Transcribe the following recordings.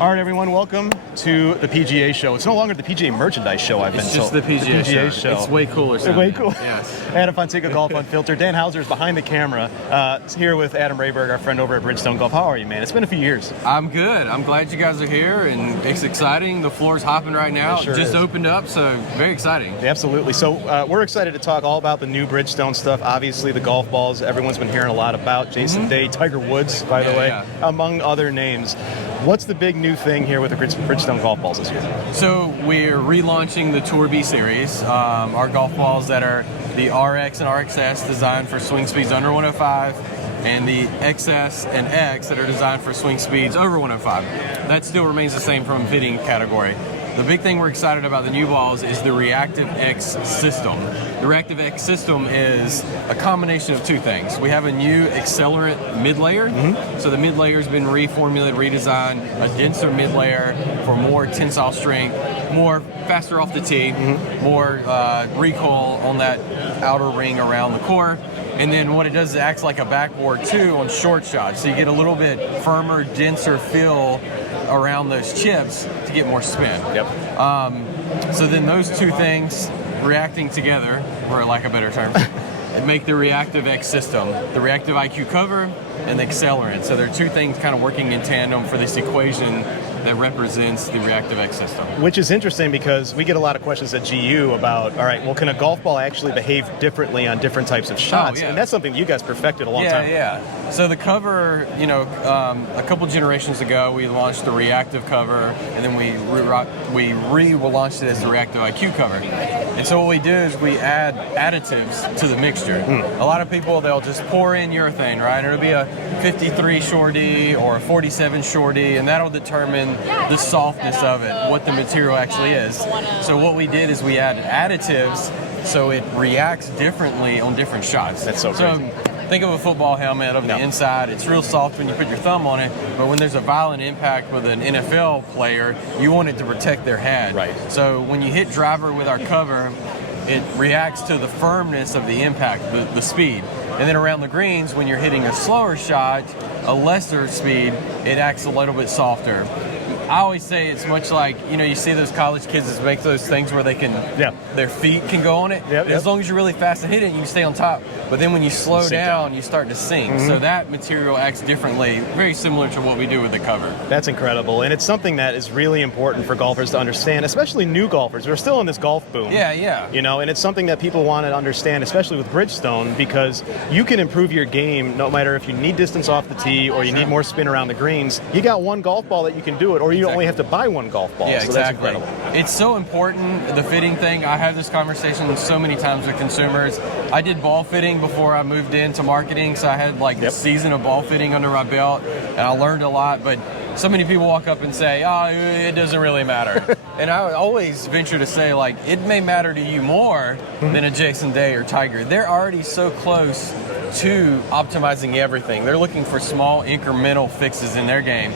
All right, everyone, welcome to the PGA Show. It's no longer the PGA Merchandise Show, I've been told. It's just the PGA Show. It's way cooler. It's way cool. Yes. Adam Fonseca, Golf Unfiltered. Dan Hauser's behind the camera. Here with Adam Rehberg, our friend over at Bridgestone Golf. How are you, man? It's been a few years. I'm good. I'm glad you guys are here, and it's exciting. The floor's hopping right now. It sure just is. opened up, so very exciting. Absolutely. So we're excited to talk all about the new Bridgestone stuff. Obviously, the golf balls everyone's been hearing a lot about. Jason Day, Tiger Woods, by the way, among other names. What's the big new thing here with the Bridgestone golf balls this year? So we're relaunching the Tour B series. Our golf balls that are the RX and RXS designed for swing speeds under 105, and the XS and X that are designed for swing speeds over 105. That still remains the same from a fitting category. The big thing we're excited about the new balls is the Reactive X system. The Reactive X system is a combination of two things. We have a new accelerant mid-layer. So the mid-layer's been reformulated, redesigned, a denser mid-layer for more tensile strength, more faster off the tee, more recoil on that outer ring around the core. And then what it does is it acts like a backboard too on short shots. So you get a little bit firmer, denser feel around those chips to get more spin. So then those two things reacting together, for lack of a better term, make the Reactive X system, the Reactive IQ cover and the accelerant. So there are two things kind of working in tandem for this equation that represents the Reactive X system. Which is interesting because we get a lot of questions at GU about, all right, well, can a golf ball actually behave differently on different types of shots? And that's something you guys perfected a long time ago. So the cover, a couple generations ago, we launched the Reactive cover, and then we relaunched it as the Reactive IQ cover. And so what we do is we add additives to the mixture. A lot of people, they'll just pour in urethane, right? It'll be a 53 shorty or a 47 shorty, and that'll determine the softness of it, what the material actually is. So what we did is we added additives so it reacts differently on different shots. That's so crazy. Think of a football helmet on the inside. It's real soft when you put your thumb on it, but when there's a violent impact with an NFL player, you want it to protect their head. Right. So when you hit driver with our cover, it reacts to the firmness of the impact, the speed. And then around the greens, when you're hitting a slower shot, a lesser speed, it acts a little bit softer. I always say it's much like, you see those college kids that make those things where they can, their feet can go on it. As long as you're really fast and hit it, you can stay on top. But then when you slow down, you start to sink. So that material acts differently, very similar to what we do with the cover. That's incredible. And it's something that is really important for golfers to understand, especially new golfers. We're still in this golf boom. And it's something that people want to understand, especially with Bridgestone, because you can improve your game no matter if you need distance off the tee or you need more spin around the greens. You got one golf ball that you can do it, or you only have to buy one golf ball. So that's incredible. It's so important, the fitting thing. I have this conversation so many times with consumers. I did ball fitting before I moved into marketing, so I had a season of ball fitting under my belt, and I learned a lot. But so many people walk up and say, oh, it doesn't really matter. And I always venture to say, it may matter to you more than a Jason Day or Tiger. They're already so close to optimizing everything. They're looking for small incremental fixes in their game.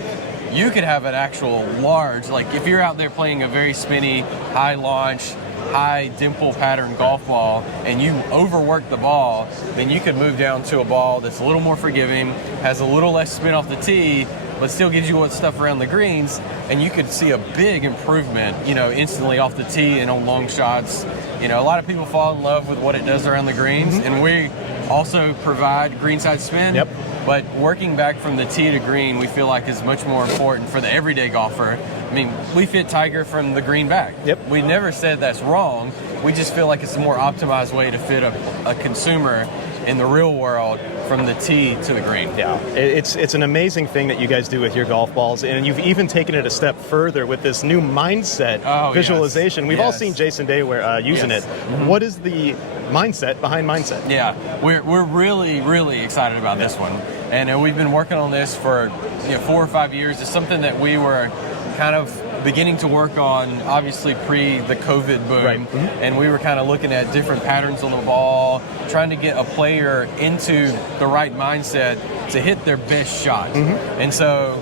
You could have an actual large, if you're out there playing a very spinny, high launch, high dimple pattern golf ball, and you overwork the ball, then you could move down to a ball that's a little more forgiving, has a little less spin off the tee, but still gives you stuff around the greens, and you could see a big improvement, instantly off the tee and on long shots. A lot of people fall in love with what it does around the greens, and we also provide greenside spin. But working back from the tee to green, we feel like is much more important for the everyday golfer. I mean, we fit Tiger from the green back. We never said that's wrong. We just feel like it's a more optimized way to fit a consumer in the real world from the tee to the green. It's an amazing thing that you guys do with your golf balls, and you've even taken it a step further with this new mindset visualization. We've all seen Jason Day using it. What is the mindset behind mindset? We're really, really excited about this one. And we've been working on this for 4 or 5 years. It's something that we were kind of beginning to work on, obviously pre the COVID boom. And we were kind of looking at different patterns on the ball, trying to get a player into the right mindset to hit their best shot. And so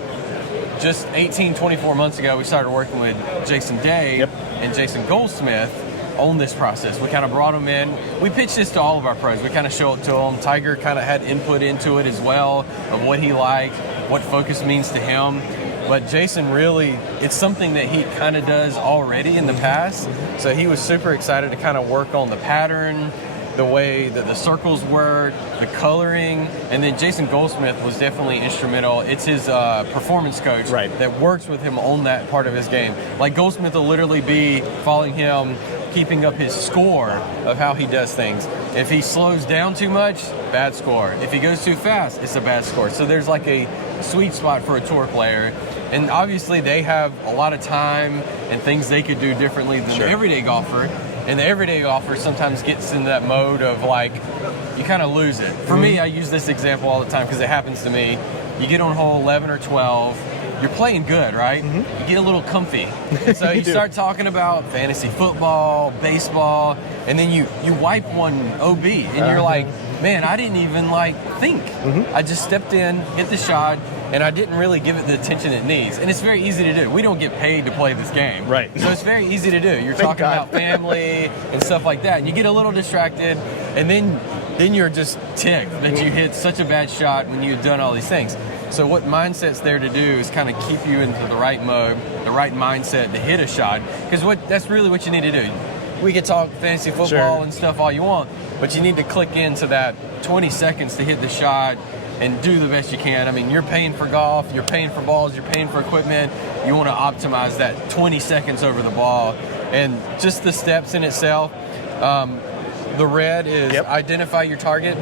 just 24 months ago, we started working with Jason Day and Jason Goldsmith on this process. We kind of brought them in. We pitched this to all of our pros. We kind of show it to them. Tiger kind of had input into it as well of what he liked, what focus means to him. But Jason really, it's something that he kind of does already in the past. So he was super excited to kind of work on the pattern, the way that the circles work, the coloring, and then Jason Goldsmith was definitely instrumental. It's his performance coach that works with him on that part of his game. Like Goldsmith will literally be following him, keeping up his score of how he does things. If he slows down too much, bad score. If he goes too fast, it's a bad score. So there's like a sweet spot for a tour player. And obviously they have a lot of time and things they could do differently than the everyday golfer. And the everyday golfer sometimes gets in that mode of like, you kind of lose it. For me, I use this example all the time because it happens to me. You get on hole 11 or 12, you're playing good, right? You get a little comfy. And so you start talking about fantasy football, baseball, and then you wipe one OB and you're like, man, I didn't even like think. I just stepped in, hit the shot, and I didn't really give it the attention it needs. And it's very easy to do. We don't get paid to play this game. Right. So it's very easy to do. You're talking about family and stuff like that. And you get a little distracted, and then you're just ticked that you hit such a bad shot when you've done all these things. So what Mindset's there to do is kind of keep you into the right mode, the right mindset to hit a shot. Because that's really what you need to do. We could talk fantasy football and stuff all you want, but you need to click into that 20 seconds to hit the shot and do the best you can. I mean, you're paying for golf, you're paying for balls, you're paying for equipment. You want to optimize that 20 seconds over the ball. And just the steps in itself, the red is identify your target.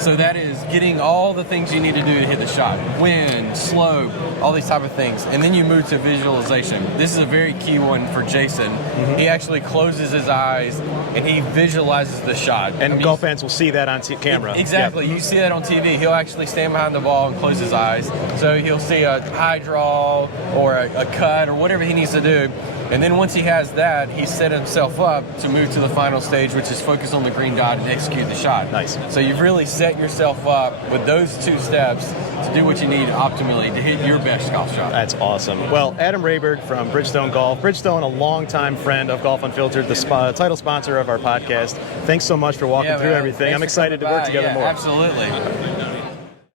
So that is getting all the things you need to do to hit the shot. Wind, slope, all these type of things. And then you move to visualization. This is a very key one for Jason. He actually closes his eyes and he visualizes the shot. And golf fans will see that on camera. Exactly. You see that on TV. He'll actually stand behind the ball and close his eyes. So he'll see a high draw or a cut or whatever he needs to do. And then once he has that, he set himself up to move to the final stage, which is focus on the green dot and execute the shot. Nice. So you've really set yourself up with those two steps to do what you need optimally to hit your best golf shot. That's awesome. Well, Adam Rehberg from Bridgestone Golf. Bridgestone, a longtime friend of Golf Unfiltered, the title sponsor of our podcast. Thanks so much for walking through everything. I'm excited to work together more. Absolutely.